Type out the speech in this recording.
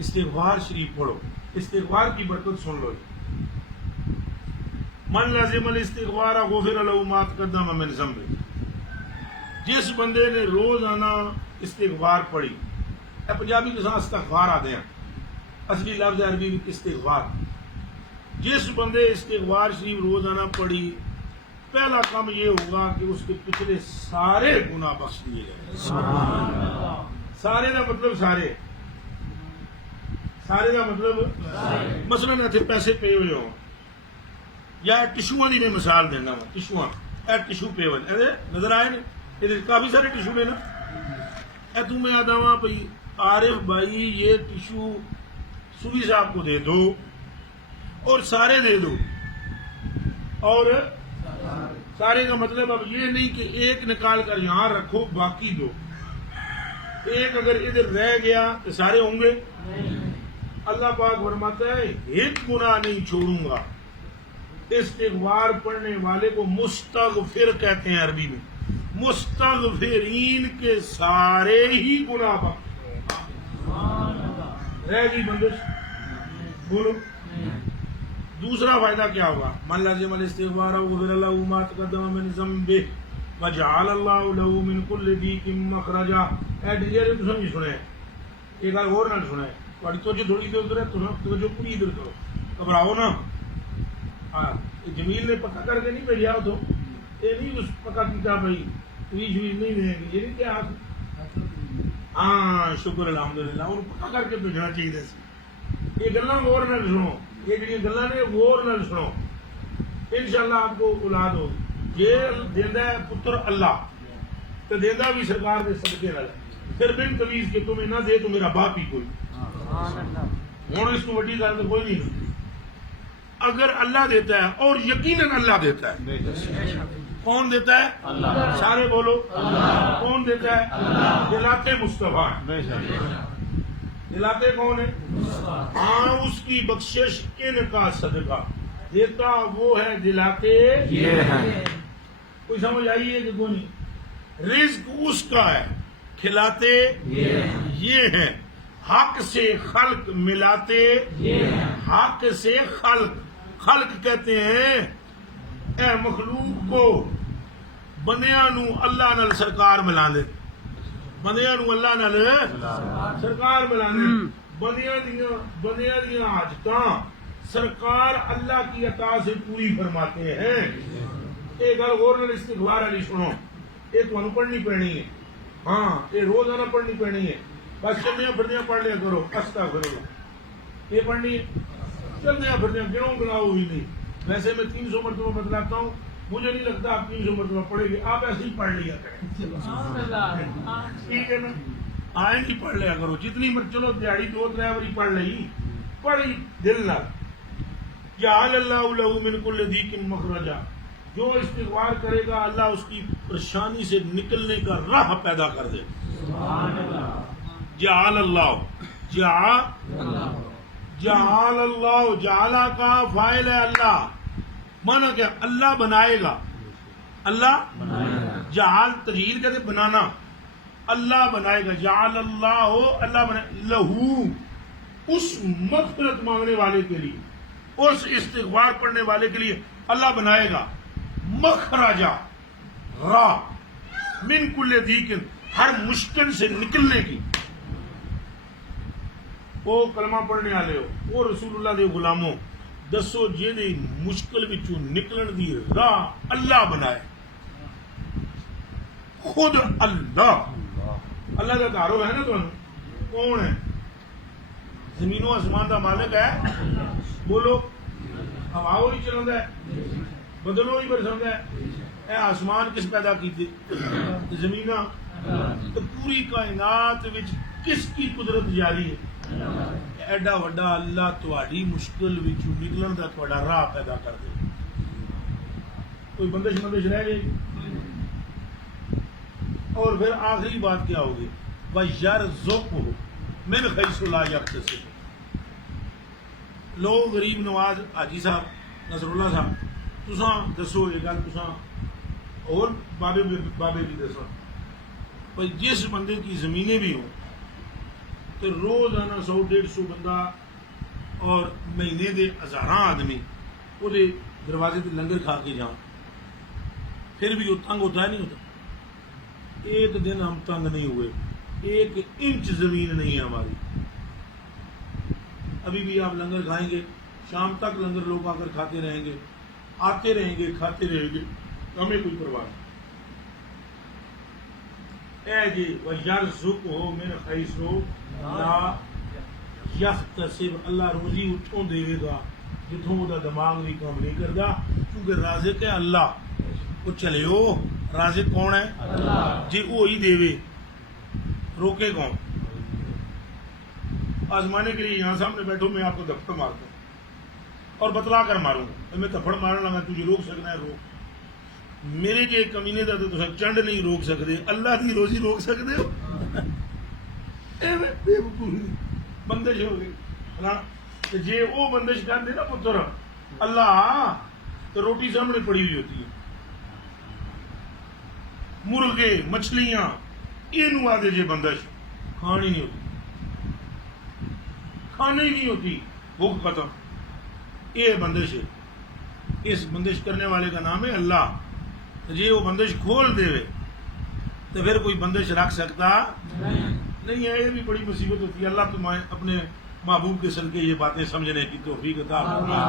استغفار شریف پڑھو، استغفار کی برکت سن لو. من لازم الاستغفار غفر له ما تقدم من ذنبه. جس بندے نے روزانہ استغفار پڑھی، اے پنجابی کے ساتھ استغفار آتے ہیں، اصلی لفظ عربی میں استغفار. جس بندے استغفار شریف روزانہ پڑھی، پہلا کام یہ ہوگا کہ اس کے پچھلے سارے گناہ بخش دیے گئے. سارے کا مطلب سارے کا مطلب مثلاً اتنے پیسے پے ہوئے ہو، یا ٹشواں کی میں مثال دینا وا. ٹشواں اے ٹشو پے ہوئے نظر آئے نے، یہ کافی سارے ٹشو نے نا. اے تم میں آتا ہوں بھائی عارف بھائی یہ ٹشو سوری صاحب کو دے دو اور سارے دے دو. اور سارے کا مطلب اب یہ نہیں کہ ایک نکال کر یہاں رکھو باقی دو. ایک اگر ادھر رہ گیا تو سارے ہوں گے. اللہ پاک فرماتا ہے ایک گناہ نہیں چھوڑوں گا. استغفار پڑھنے والے کو مستغفر کہتے ہیں عربی میں. مستغفرین کے سارے ہی گناہ رہ گئی بندش. بولو دوسرا فائدہ کیا ہوگا؟ من لازم الاستغفار غفر له ما تقدم من ذنبه وجعل الله له من كل ضيق مخرجا. اے ڈیئر تم نہیں سنے ایک بار اور نہ سنا ہے تھوڑی توجہ تھوڑی دیر ادھر ہے، توجہ پوری ادھر کرو، گھبراؤ نا. جمیل نے پکا کر کے نہیں بھیجا تو یہ نہیں اس پکا کیتا بھائی تھی شمیل نہیں دیں گے، یہ نہیں کیا. ہاں شکر الحمدللہ ان پکا کر کے بھیجنا چاہیے. یہ گلا غور نہ سنو، یہ جڑی گلا نے غور نہ سنو. انشاءاللہ آپ کو اولاد ہوگی. یہ دینا ہے پتر اللہ تو دینا بھی سرکار کے صدقے نال. پھر بن تمیز کے تمہیں نہ دے تو میرا باپ ہی کوئی. ہوں اس کو وڈی گل تو کوئی نہیں. اگر اللہ دیتا ہے اور یقیناً اللہ دیتا ہے. کون دیتا ہے؟ اللہ. سارے بولو اللہ. کون دیتا ہے؟ اللہ. دلاتے مصطفیٰ دلاتے کون ہے؟ ہاں اس کی بخشش ان کا صدقہ. دیتا وہ ہے دلاتے یہ ہے. کوئی سمجھ آئی ہے کہ کوئی نہیں؟ رزق اس کا ہے، کھلاتے یہ ہے. حق سے خلق ملاتے حق سے خلق کہتے ہیں اے مخلوق کو بندیاں نو اللہ نال سرکار ملا دے. بندیاں نو اللہ نال سرکار ملا دے. بندیاں دیاں حاجتاں سرکار اللہ کی عطا سے پوری فرماتے ہیں. ایک گل غور نال استغفار علی سنو، یہ تمہیں پڑھنی پڑنی ہے. ہاں یہ روزانہ پڑھنی پڑنی ہے. بس چلدیاں پھردیاں پڑھ لیا کرو استغفراللہ. یہ پڑھنی چلدیاں پھردیاں گنو گناؤ ہوئی نہیں. ویسے میں 300 مرتبہ بتلاتا ہوں، مجھے نہیں لگتا آپ 300 مرتبہ پڑھیں گے. آپ ایسے ہی پڑھ لیا کریں، ٹھیک ہے نا؟ آئیں ہی پڑھ لیا کرو جتنی چلو دیہڑی 2-3 باری پڑھ لئی، پڑھی دل نہ. جعل اللہ له من كل ضيق مخرجا. جو استغفار کرے گا اللہ اس کی پریشانی سے نکلنے کا راہ پیدا کر دے. جعل اللہ جعل اللہ جعلہ کا فاعل ہے اللہ. مانا کیا؟ اللہ بنائے گا. اللہ جعل تجہیل کہتے بنانا. اللہ بنائے گا. جعل اللہ اللہ بنائے لہو اس مغفرت مانگنے والے کے لیے، اس استغفار پڑھنے والے کے لیے اللہ بنائے گا مخرجا راہ من کل ضیق ہر مشکل سے نکلنے کی. وہ کلمہ پڑھنے والے ہو، وہ رسول اللہ دے غلاموں، دسو جی مشکل وچوں نکلن دی راہ اللہ بنائے. خود اللہ کا دارو ہے نا. تمہیں کون ہے؟ زمین و آسمان کا مالک ہے. بولو ہوا نہیں چلا ہے، بدلو نہیں برسا ہے. اے آسمان کس پیدا کیتے؟ زمین. تو پوری کائنات وچ کس کی قدرت جاری ہے؟ ایڈا وڈا اللہ تہاڈی مشکل وچوں نکلن دا تہاڈا راہ پیدا کر دے. کوئی بندش رہ گئی؟ اور پھر آخری بات کیا ہوگی؟ وَيَرْزُقْهُ مِنْ حَيْثُ لَا يَحْتَسِبُ. لوگ غریب نواز حاجی صاحب نصر اللہ صاحب تساں دسو یہ گل، تساں اور بابے بھی دسو بھائی جس بندے کی زمینیں بھی ہوں تو روزانہ 100-150 بندہ اور مہینے دے 1000 آدمی وہ دروازے تے لنگر کھا کے جان، پھر بھی وہ تنگ ہوتا ہے نہیں ہوتا؟ ایک دن ہم تنگ نہیں ہوئے، 1 انچ زمین نہیں ہے ہماری. ابھی بھی آپ لنگر کھائیں گے، شام تک لنگر لوگ آ کر کھاتے رہیں گے، آتے رہیں گے، کھاتے رہیں گے، ہمیں کوئی پرواہ نہیں. اے جی وَيَرْزُقْهُ مِنْ حَيْثُ لَا يَحْتَسِبُ، اللہ روزی اتھوں دے گا جتھوں وہ دماغ بھی کام نہیں کرتا، کیونکہ رازق ہے اللہ. وہ چلے ہو رازق کون ہے؟ اللہ. جی وہی دے روکے کون؟ آزمانے کے لیے یہاں سامنے بیٹھو، میں آپ کو دھپڑ مارتا ہوں اور بتلا کر ماروں گا. میں دھپڑ مارنا لگا تجھے روک سکنا ہے روک. میرے کے کمینے دا تو تسا چنڈ نہیں روک سکتے، اللہ دی روزی روک سکتے ہو؟ بندش ہو گئی. جی وہ بندش کرتے نا پتر اللہ تو روٹی سامنے پڑی ہوئی ہوتی ہے. مرغے مچھلیاں یہ آدھے جی بندش کھانی نہیں ہوتی، کھانے ہی نہیں ہوتی، بھوک ختم. یہ بندش ہے. اس بندش کرنے والے کا نام ہے اللہ. جی وہ بندش کھول دے تو پھر کوئی بندش رکھ سکتا نہیں ہے. یہ بھی بڑی مصیبت ہوتی ہے. اللہ تمہیں اپنے محبوب کے صدقے یہ باتیں سمجھنے کی توفیق عطا فرمائے.